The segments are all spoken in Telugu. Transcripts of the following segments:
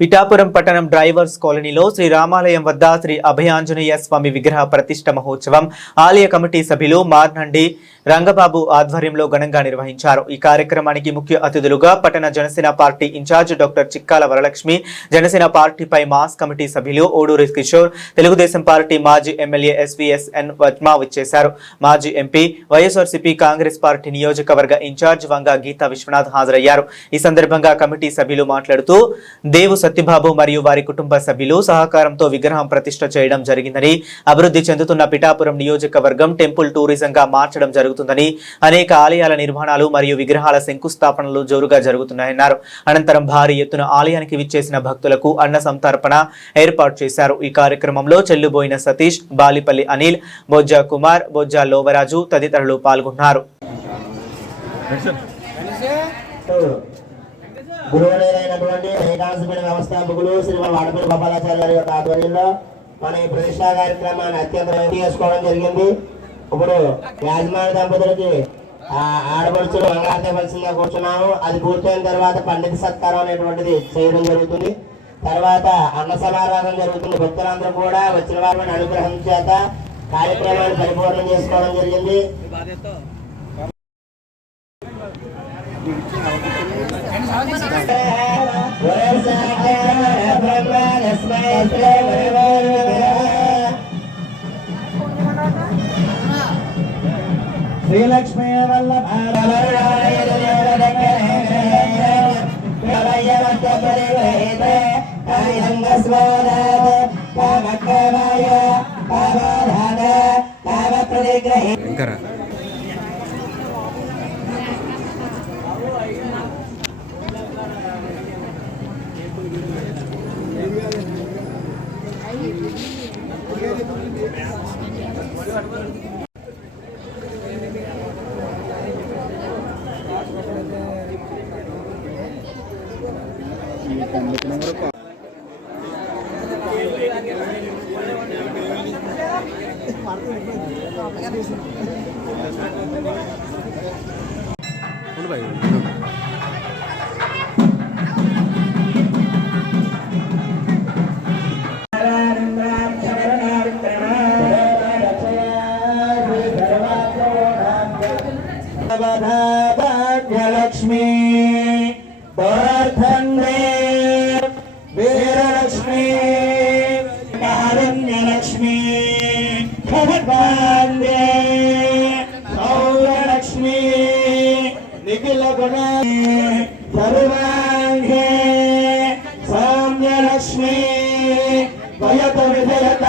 పిఠాపురం పట్టణం డ్రైవర్స్ కాలనీలో శ్రీ రామాలయం వద్ద శ్రీ అభయాంజనేయ స్వామి విగ్రహ ప్రతిష్ఠ మహోత్సవం ఆలయ కమిటీ సభ్యులు మార్నండి రంగబాబు ఆధ్వర్యంలో ఘనంగా నిర్వహించారు। ఈ కార్యక్రమానికి ముఖ్య అతిథులుగా పట్టణ Janasena party incharge doctor Chikkala Varalakshmi, Janasena పార్టీపై మాస్ కమిటీ సభ్యులు ఓడూరి కిషోర్, తెలుగుదేశం పార్టీ మాజీ ఎమ్మెల్యే ఎస్వీఎస్ఎన్ వర్మ వచ్చేశారు। మాజీ ఎంపీ, వైఎస్ఆర్సీపీ కాంగ్రెస్ పార్టీ నియోజకవర్గ ఇన్ఛార్జ్ వంగ గీతా విశ్వనాథ్ హాజరయ్యారు। ఈ సందర్భంగా కమిటీ సభ్యులు మాట్లాడుతూ దేవు సత్యబాబు మరియు వారి కుటుంబ సభ్యులు సహకారంతో విగ్రహం ప్రతిష్ఠ చేయడం జరిగిందని, అభివృద్ధి చెందుతున్న పిఠాపురం నియోజకవర్గం టెంపుల్ టూరిజంగా మార్చడం జరుగుతుందని, అనేక ఆలయాల నిర్మాణాలు మరియు విగ్రహాల శంకుస్థాపనలు జోరుగా జరుగుతున్నాయన్నారు। అనంతరం భారీ ఎత్తున ఆలయానికి విచ్చేసిన భక్తులకు అన్న సంతర్పణ ఏర్పాటు చేశారు। ఈ కార్యక్రమంలో చెల్లుబోయిన సతీష్, బాలిపల్లి అనిల్, బొజ్జా కుమార్, బొజ్జా లోవరాజు తదితరులు పాల్గొన్నారు। గురువులైనటువంటి ఏకాంశపీఠ వ్యవస్థాపకులు శ్రీ వాడపల్లి గోపాలాచార్య గారి యొక్క ఆధ్వర్యంలో మన ఈ ప్రతిష్ఠ కార్యక్రమాన్ని అత్యంత చేసుకోవడం జరిగింది। ఇప్పుడు యాజమాన్య దంపతులకి ఆడపడుచులు మంగళారతివలసిందిగా కూర్చున్నాము। అది పూర్తయిన తర్వాత పండిత సత్కారం అనేటువంటిది చేయడం జరుగుతుంది। తర్వాత అన్న సమారాధన జరుగుతుంది। భక్తులందరూ కూడా వచ్చిన వారి అనుగ్రహం చేత కార్యక్రమాన్ని పరిపూర్ణం చేసుకోవడం జరిగింది। శ్రీలక్ష్మీ లక్ష్మీ వీరలక్ష్మీ కారణ్యలక్ష్మీ ఖడ్వాందే సౌరలక్ష్మీ నిఖిల గుణ సర్వాంగే సౌమ్యలక్ష్మీ వయత విజయత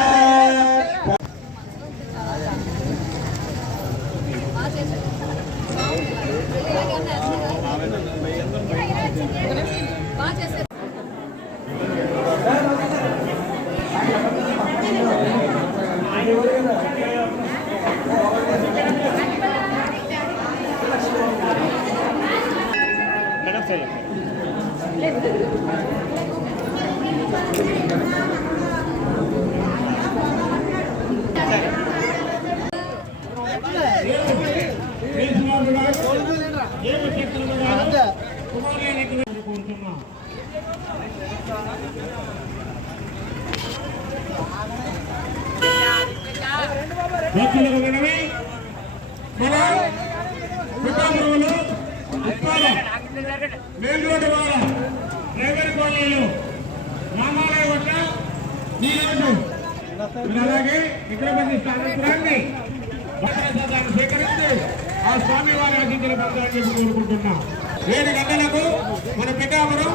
అలాగే ఇక్కడ స్వీకరించి ఆ స్వామి వారి ఆశీస్సులు పొందాలని కోరుకుంటున్నాం। 7 గంటలకు మన పిఠాపురం